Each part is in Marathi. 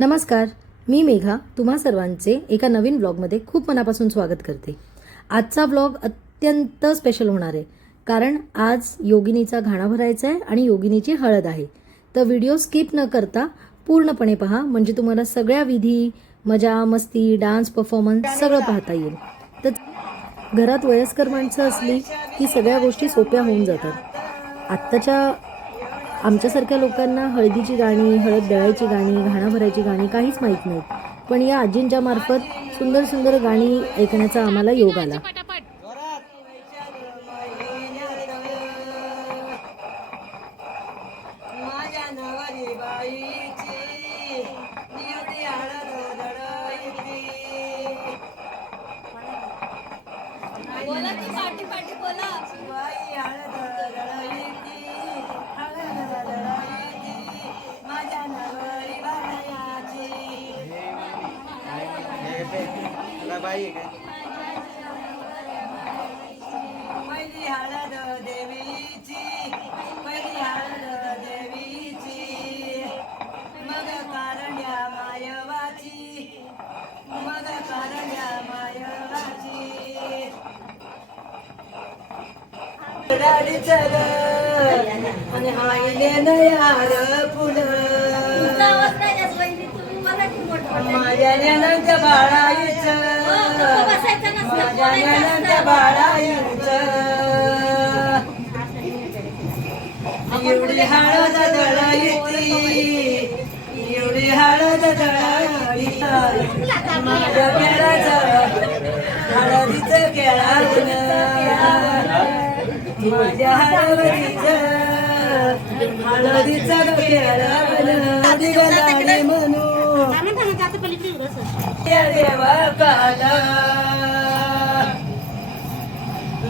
नमस्कार मी मेघा तुम्हा सर्वांचे एका नवीन ब्लॉगमध्ये खूप मनापासून स्वागत करते. आजचा ब्लॉग अत्यंत स्पेशल होणार आहे कारण आज योगिनीचा घाणा भरायचा आहे आणि योगिनीची हळद आहे. तर व्हिडिओ स्किप न करता पूर्णपणे पहा म्हणजे तुम्हाला सगळ्या विधी मजा मस्ती डान्स परफॉर्मन्स सगळं पाहता येईल. तर घरात वयस्कर माणसं असली की सगळ्या गोष्टी सोप्या होऊन जातात. आत्ताच्या आमच्यासारख्या लोकांना हळदीची गाणी हळद दळायची गाणी घाणा भरायची गाणी काहीच माहीत नाहीत. पण या आजींच्या मार्फत सुंदर सुंदर गाणी ऐकण्याचा आम्हाला योग आला. पहिली हळद देवीची पहिली हळद देवीची. मग कारण्या मायवाची मग कारण्या मायवाची. राडीचं ग आणि हायले नयार फुलं. माझ्या ज्ञानाच्या माझ्या बोलायचं एवढी हळद दळायची एवढी हळद दळायची. माझ्या केळाचं हळदीच केळा माझ्या हळदीचं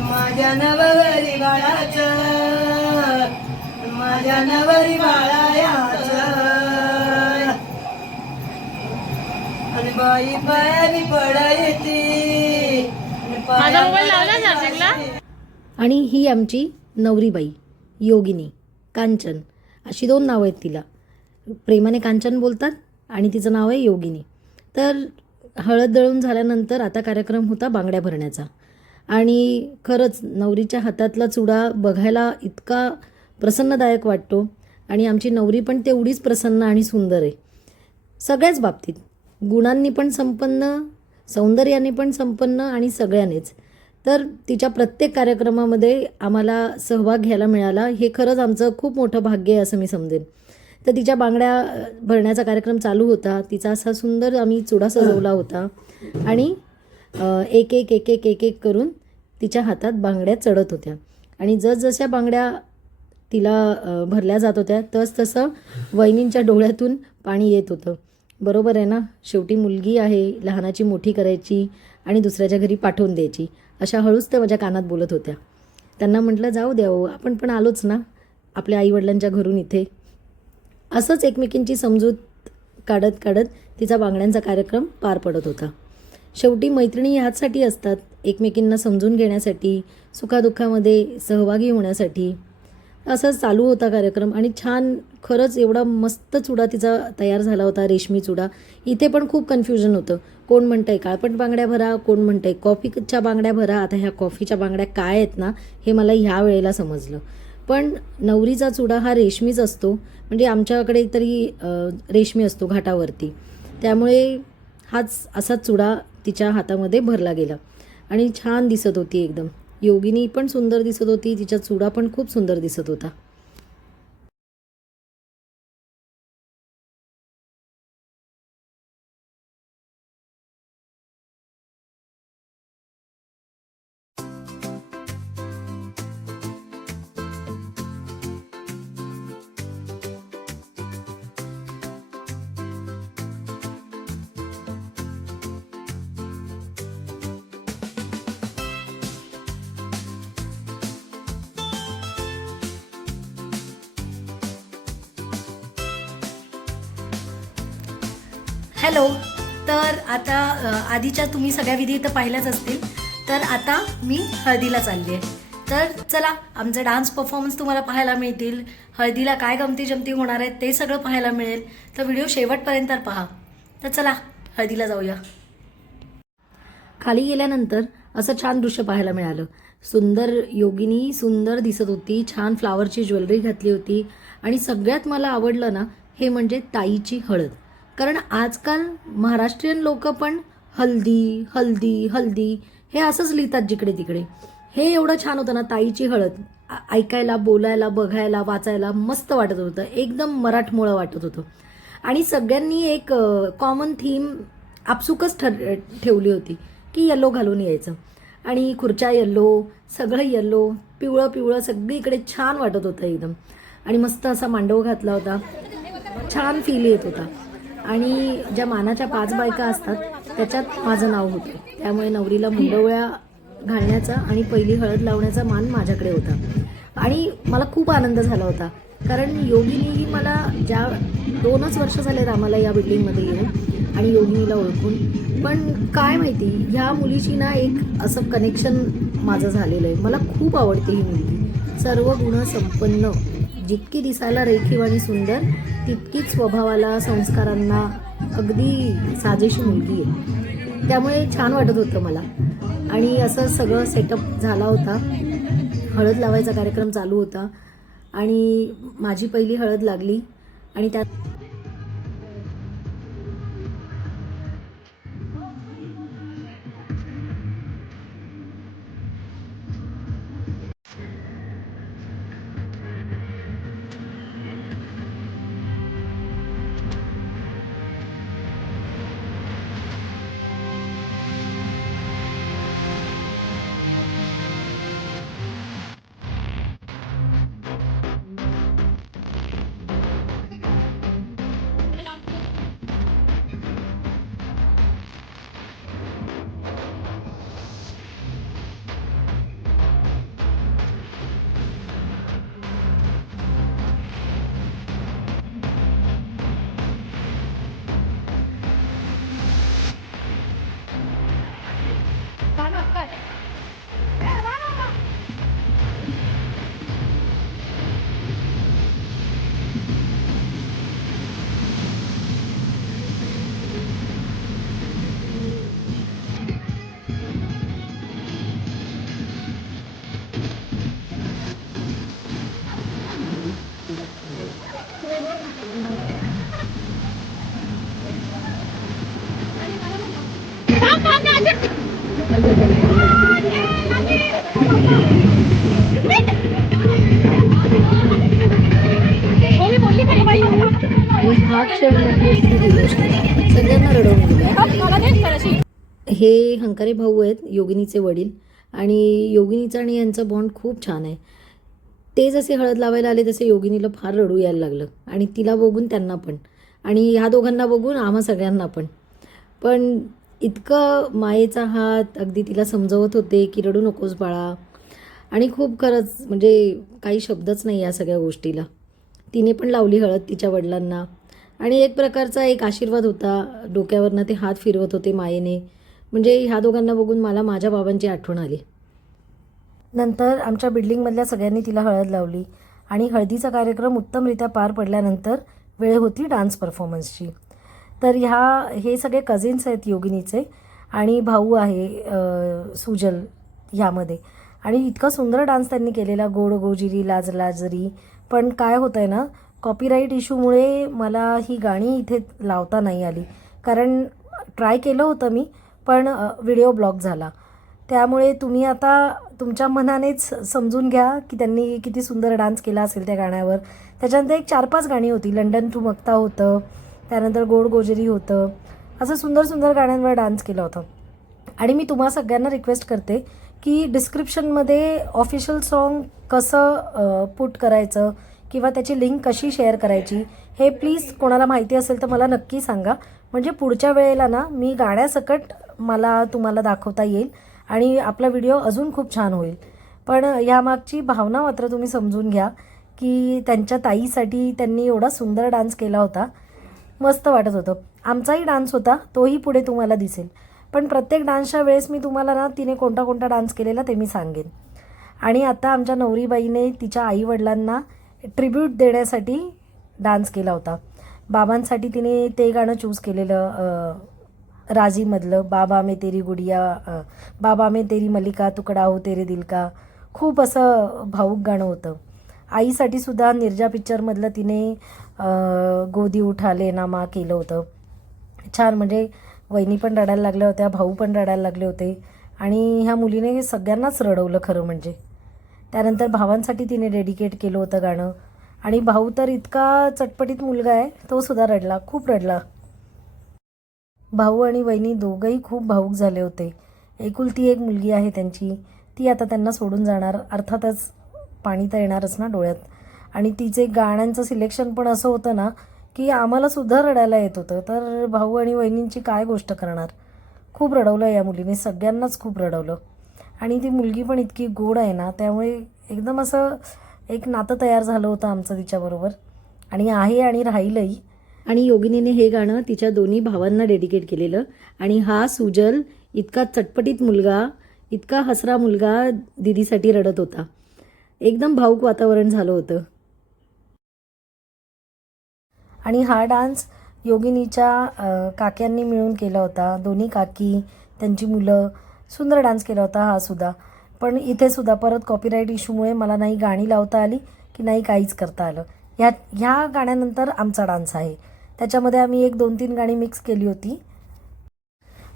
माझ्या नवरी बाळाच माझ्या नवरी बाळायाच आणि बाई पायानी आणि ही आमची नवरीबाई योगिनी कांचन अशी दोन नावं आहेत तिला. प्रेमाने कांचन बोलतात आणि तिचं नाव आहे योगिनी. तर हळद दळून झाल्यानंतर आता कार्यक्रम होता बांगड्या भरण्याचा. आणि खरंच नवरीच्या हातातला चुडा बघायला इतका प्रसन्नदायक वाटतो आणि आमची नवरी पण तेवढीच प्रसन्न आणि सुंदर आहे. सगळ्याच बाबतीत. गुणांनी पण संपन्न सौंदर्याने पण संपन्न आणि सगळ्यानेच. तर तिच्या प्रत्येक कार्यक्रमामध्ये आम्हाला सहभाग घ्यायला मिळाला. हे खरंच आमचं खूप मोठं भाग्य आहे असं मी समजेन. तर तिच्या बांगड्या भरण्याचा कार्यक्रम चालू होता. तिचा असा सुंदर आम्ही चुडा सजवला होता. आणि एक एक एक एक एक एक करून तिच्या हातात बांगड्या चढत होत्या. आणि जसजशा बांगड्या तिला भरल्या जात होत्या तस तसं वहिनींच्या डोळ्यातून पाणी येत होतं. बरोबर आहे ना? शेवटी मुलगी आहे लहानाची मोठी करायची आणि दुसऱ्याच्या घरी पाठवून द्यायची. अशा हळूच त्या माझ्या कानात बोलत होत्या. त्यांना म्हटलं जाऊ द्या हो आपण पण आलोच ना आपल्या आईवडिलांच्या घरून इथे. असंच एकमेकींची समजूत काढत काढत तिचा बांगड्यांचा कार्यक्रम पार पडत होता. शेवटी मैत्रिणी ह्याचसाठी असतात एकमेकींना समजून घेण्यासाठी सुखादुःखामध्ये सहभागी होण्यासाठी. असं चालू होता कार्यक्रम आणि छान खरंच एवढा मस्त चुडा तिचा तयार झाला होता रेशमी चुडा. इथे पण खूप कन्फ्युजन होतं. कोण म्हणतंय काळपट बांगड्या भरा कोण म्हणतंय कॉफीच्या बांगड्या भरा. आता ह्या कॉफीच्या बांगड्या काय आहेत ना हे मला ह्या वेळेला समजलं. पण नवरीचा चुडा हा रेशमीच असतो. म्हणजे आमच्याकडे तरी रेशमी असतो घाटावरती. त्यामुळे हाच असा चुडा तिच्या हातामध्ये भरला गेला. आणि छान दिसत होती एकदम. योगिनी पण सुंदर दिसत होती. तिचा चुडा पण खूप सुंदर दिसत होता. हॅलो तर आता आधीच्या तुम्ही सगळ्या विधी इथं पाहिल्याच असतील. तर आता मी हळदीला चालली आहे तर चला आमचे डान्स परफॉर्मन्स तुम्हाला पाहायला मिळतील. हळदीला काय गमती जमती होणार आहेत ते सगळं पाहायला मिळेल. तर व्हिडिओ शेवटपर्यंत पहा. तर चला हळदीला जाऊया. खाली गेल्यानंतर असं छान दृश्य पाहायला मिळालं. सुंदर योगिनी सुंदर दिसत होती छान फ्लावरची ज्वेलरी घातली होती. आणि सगळ्यात मला आवडलं ना हे म्हणजे ताईची हळद. कारण आजकाल महाराष्ट्रीयन लोक पण हल्दी हल्दी हल्दी हे असंच लिहितात जिकडे तिकडे. हे एवढं छान होतं ना ताईची हळद. ऐकायला बोलायला बघायला वाचायला मस्त वाटत होतं. एकदम मराठमोळं वाटत होतं. आणि सगळ्यांनी एक कॉमन थीम आपसुकच ठर ठेवली होती की येलो घालून यायचं. आणि खुर्च्या येल्लो सगळं येल्लो पिवळं पिवळं सगळीकडे छान वाटत होतं एकदम. आणि मस्त असा मांडव घातला होता. छान फील येत होता. आणि ज्या मानाच्या पाच बायका असतात त्याच्यात माझं नाव होतं. त्यामुळे नवरीला मुंडवळ्या घालण्याचा आणि पहिली हळद लावण्याचा मान माझ्याकडे होता. आणि मला खूप आनंद झाला होता. कारण योगिनी ही मला ज्या दोनच वर्ष झालेत आम्हाला या बिल्डिंगमध्ये येऊन आणि योगिनीला ओळखून पण काय माहिती ह्या मुलीची ना एक असं कनेक्शन माझं झालेलं आहे. मला खूप आवडते ही मुलगी. सर्व गुण संपन्न. जितकी दिसायला रेखीव आणि सुंदर तितकीच स्वभावाला संस्कारांना अगदी साजेशी मुलगी आहे. त्यामुळे छान वाटत होतं मला. आणि असं सगळं सेटअप झाला होता. हळद लावायचा कार्यक्रम चालू होता. आणि माझी पहिली हळद लागली. आणि त्यात सगळ्यांना रडवून हे हंकारे भाऊ आहेत योगिनीचे वडील. आणि योगिनीचा आणि यांचा बॉन्ड खूप छान आहे. ते जसे हळद लावायला आले तसे योगिनीला फार रडू यायला लागलं. आणि तिला बघून त्यांना पण. आणि ह्या दोघांना बघून आम्हा सगळ्यांना पण. पण इतकं मायेचा हात अगदी तिला समजवत होते की रडू नकोस बाळा. आणि खूप खरंच म्हणजे काही शब्दच नाही या सगळ्या गोष्टीला. तिने पण लावली हळद तिच्या वडिलांना. आणि एक प्रकारचा एक आशीर्वाद होता. डोक्यावरनं ते हात फिरवत होते मायेने. म्हणजे ह्या दोघांना बघून मला माझ्या बाबांची आठवण आली. नंतर आमच्या बिल्डिंगमधल्या सगळ्यांनी तिला हळद लावली आणि हळदीचा कार्यक्रम उत्तमरित्या पार पडल्यानंतर वेळ होती डान्स परफॉर्मन्सची. तर ह्या हे सगळे कझिन्स आहेत योगिनीचे आणि भाऊ आहे सुजल ह्यामध्ये. आणि इतका सुंदर डान्स त्यांनी केलेला गोड गोजिरी लाज लाजरी. पण काय होतं आहे ना कॉपीराईट इशूमुळे मला ही गाणी इथे लावता नाही आली. कारण ट्राय केलं होतं मी पण व्हिडिओ ब्लॉक झाला. त्यामुळे तुम्ही आता तुमच्या मनानेच समजून घ्या की त्यांनी किती सुंदर डान्स केला असेल त्या गाण्यावर. त्याच्यानंतर एक चार पाच गाणी होती. लंडन टू मक्ता होतं त्यानंतर गोड गोजरी होतं. असं सुंदर सुंदर गाण्यांवर डान्स केला होता. आणि मी तुम्हा सगळ्यांना रिक्वेस्ट करते की डिस्क्रिप्शनमध्ये ऑफिशियल सॉन्ग कसं पुट करायचं किंवा त्याची लिंक कशी शेअर करायची हे प्लीज कोणाला माहिती असेल तर मला नक्की सांगा. म्हणजे पुढच्या वेळेला ना मी गाण्यासकट मला तुम्हाला दाखवता येईल आणि आपला व्हिडिओ अजून खूप छान होईल. पण यामागची भावना मात्र तुम्ही समजून घ्या की त्यांच्या ताईसाठी त्यांनी एवढा सुंदर डान्स केला होता. मस्त वाटत होतं. आमचाही डान्स होता तोही पुढे तुम्हाला दिसेल. पण प्रत्येक डान्सच्या वेळेस मी तुम्हाला ना तिने कोणता कोणता डान्स केलेला ते मी सांगेन. आणि आता आमच्या नवरीबाईने तिच्या आईवडिलांना ट्रिब्यूट देण्यासाठी डान्स केला होता. बाबांसाठी तिने ते गाणं चूज केलेलं राजीमधलं बाबा मे तेरी गुडिया बाबा मे तेरी मलिका तुकडा हो तेरे दिल का. खूप असं भाऊक गाणं होतं. आईसाठी सुद्धा निर्जा पिक्चरमधलं तिने गोदी उठाले नामा केलं होतं. छान म्हणजे वहिनी पण रडायला लागल्या होत्या भाऊ पण रडायला लागले होते आणि ह्या मुलीने सगळ्यांनाच रडवलं खरं म्हणजे. त्यानंतर भावांसाठी तिने डेडिकेट केलं होतं गाणं. आणि भाऊ तर इतका चटपटीत मुलगा आहे तो सुद्धा रडला खूप रडला. भाऊ आणि वहिनी दोघंही खूप भाऊक झाले होते. एकुलती एक मुलगी आहे त्यांची. ती आता त्यांना सोडून जाणार अर्थातच पाणी तर येणारच ना डोळ्यात. आणि तिचे गाण्यांचं सिलेक्शन पण असं होतं ना की आम्हालासुद्धा रडायला येत होतं. तर भाऊ आणि वहिनींची काय गोष्ट करणार? खूप रडवलं या मुलीने सगळ्यांनाच खूप रडवलं. आणि ती मुलगी पण इतकी गोड आहे ना त्यामुळे एकदम असं एक नातं तयार झालं होतं आमचं तिच्याबरोबर. आणि आहे आणि राहीलही. आणि योगिनीने हे गाणं तिच्या दोन्ही भावांना डेडिकेट केलेलं. आणि हा सुजल इतका चटपटीत मुलगा इतका हसरा मुलगा दिदीसाठी रडत होता. एकदम भाऊक वातावरण झालं होतं. आणि हा डान्स योगिनीच्या काक्यांनी मिळून केला होता. दोन्ही काकी त्यांची मुलं सुंदर डान्स केला होता हा सुद्धा. पण इथे सुद्धा परत कॉपीराईट इश्यूमुळे मला नाही गाणी लावता आली की नाही काहीच करता आलं. ह्या ह्या गाण्यानंतर आमचा डान्स आहे. त्याच्यामध्ये आम्ही एक दोन तीन गाणी मिक्स केली होती.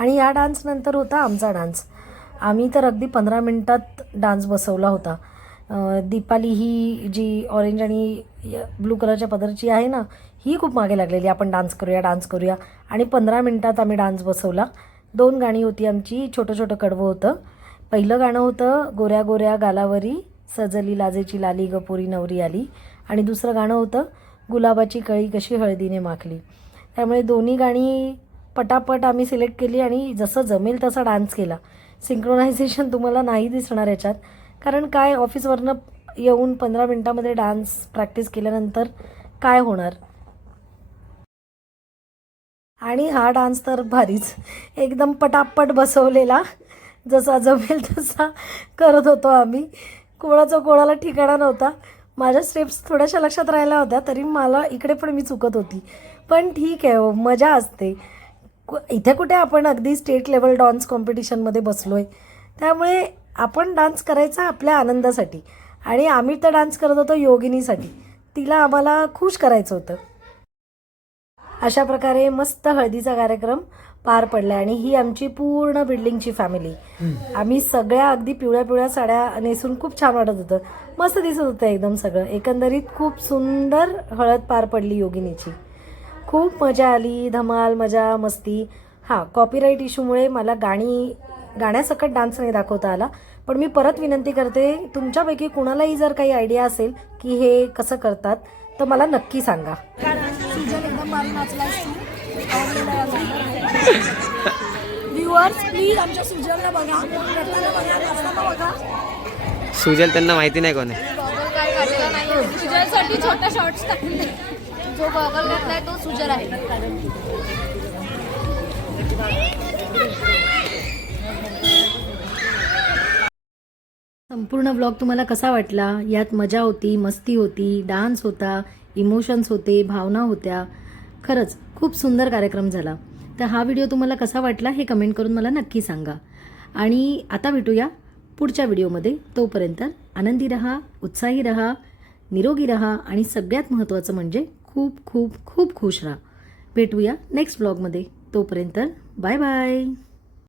आणि या डान्सनंतर होता आमचा डान्स. आम्ही तर अगदी पंधरा मिनटात डान्स बसवला होता. दीपाली ही जी ऑरेंज आणि ब्लू कलरच्या पदरची आहे ना ही खूप मागे लागलेली. आपण डान्स करूया डान्स करूया. आणि पंधरा मिनटात आम्ही डान्स बसवला. दोन गाणी होती आमची छोटं छोटं कडवं होतं. पहिलं गाणं होतं गोऱ्या गोऱ्या गालावरी सजली लाजेची लाली गपोरी नवरी आली. आणि दुसरं गाणं होतं गुलाबाची कळी कशी हळदीने माखली. त्यामुळे दोन्ही गाणी पटापट आम्ही सिलेक्ट केली आणि जसं जमेल तसा डान्स केला. सिंक्रोनायझेशन तुम्हाला नाही दिसणार याच्यात. कारण काय ऑफिसवरनं येऊन पंधरा मिनटामध्ये डान्स प्रॅक्टिस केल्यानंतर काय होणार? आणि हा डान्स तर भारीच. एकदम पटापट बसवलेला. जसा जमेल तसा करत होतो आम्ही. कोणाचा कोणाला ठिकाणा नव्हता. माझ्या स्टेप्स थोड्याशा लक्षात राहिल्या होत्या तरी मला इकडे पण मी चुकत होती. पण ठीक आहे हो, मजा असते. इथे कुठे आपण अगदी स्टेट लेवल डान्स कॉम्पिटिशनमध्ये बसलो आहे त्यामुळे आपण डान्स करायचा आपल्या आनंदासाठी. आणि आम्ही तर डान्स करत होतो योगिनीसाठी. तिला आम्हाला खुश करायचं होतं. अशा प्रकारे मस्त हळदीचा कार्यक्रम पार पडला आणि ही आमची पूर्ण बिल्डिंगची फॅमिली आम्ही सगळ्या अगदी पिवळ्या पिवळ्या साड्या नेसून खूप छान वाटत होतं. मस्त दिसत होतं एकदम सगळं. एकंदरीत खूप सुंदर हळद पार पडली योगिनीची. खूप मजा आली धमाल मजा मस्ती. हां कॉपीराईट इश्यूमुळे मला गाणी गाण्यासकट डान्स नाही दाखवता आला. पण मी परत विनंती करते तुमच्यापैकी कुणालाही जर काही आयडिया असेल की हे कसं करतात तर मला नक्की सांगा. व्ह्युअर्स प्लीज आमच्या सुजलला बघा. करताना बघा नाचताना बघा. सुजल त्यांना माहिती नाही कोण. आहे काय काढलेला नाही. सुजलसाठी छोटा शॉर्ट्स टाकले जो गॉगल घातलाय तो सुजल आहे. संपूर्ण ब्लॉग तुम्हाला कसा वाटला? यात मजा होती मस्ती होती डान्स होता इमोशन्स होते भावना होत्या. खरंच खूप सुंदर कार्यक्रम झाला. तर हा व्हिडिओ तुम्हाला कसा वाटला हे कमेंट करून मला नक्की सांगा. आणि आता भेटूया पुढच्या व्हिडिओमध्ये. तोपर्यंत आनंदी रहा उत्साही रहा निरोगी रहा आणि सगळ्यात महत्त्वाचं म्हणजे खूप खूप खूप खुश राहा. भेटूया नेक्स्ट ब्लॉगमध्ये तोपर्यंत बाय बाय